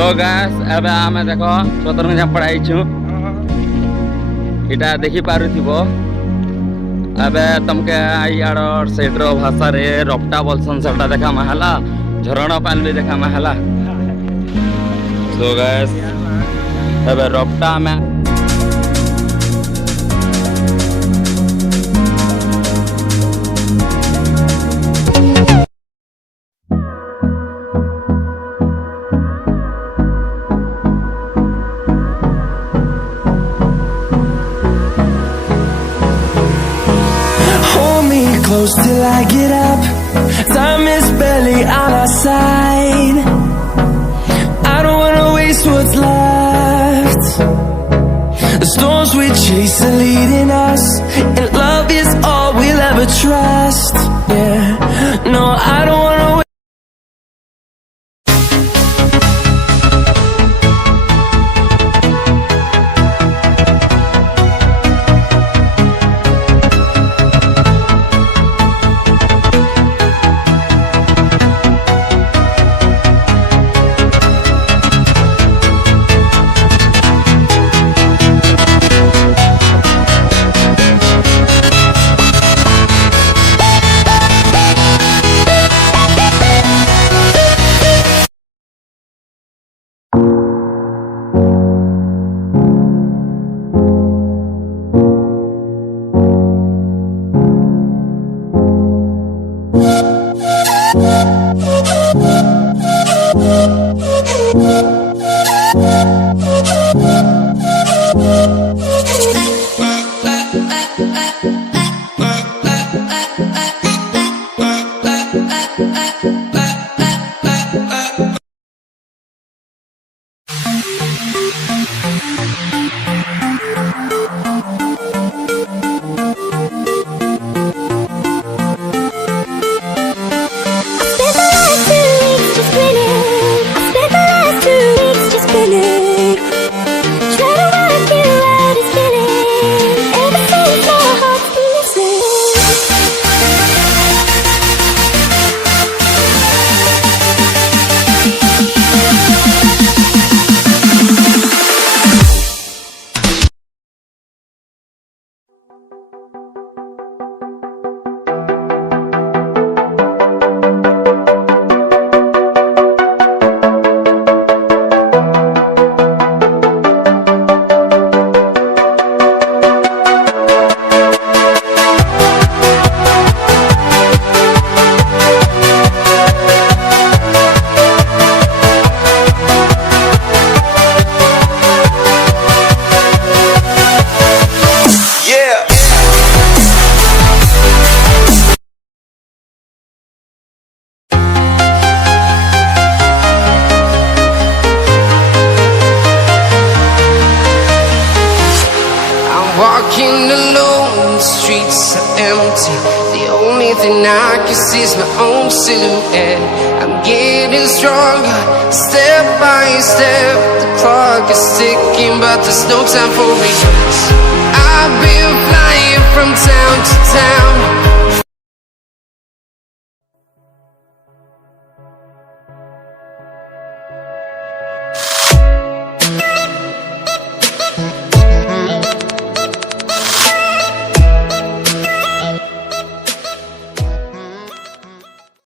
So guys, अब आमे देखो चतुरंग जहाँ पढ़ाई छु इटा देखी पारु थिबो अब तुमके आड़ सेट्र भाषा रे रपटा बोलसन सेटा देखा महला झरणा पान भी देखा महला। So guys, अब रपटा में close till I get up. Time is barely on our side. I don't wanna waste what's left. The storms we chase are leading us, and love is all we'll ever trust. Yeah, no, I don't wanna walking alone, the streets are empty. The only thing I can see is my own silhouette. I'm getting stronger, step by step. The clock is ticking, but there's no time for regrets. I've been flying from town to town,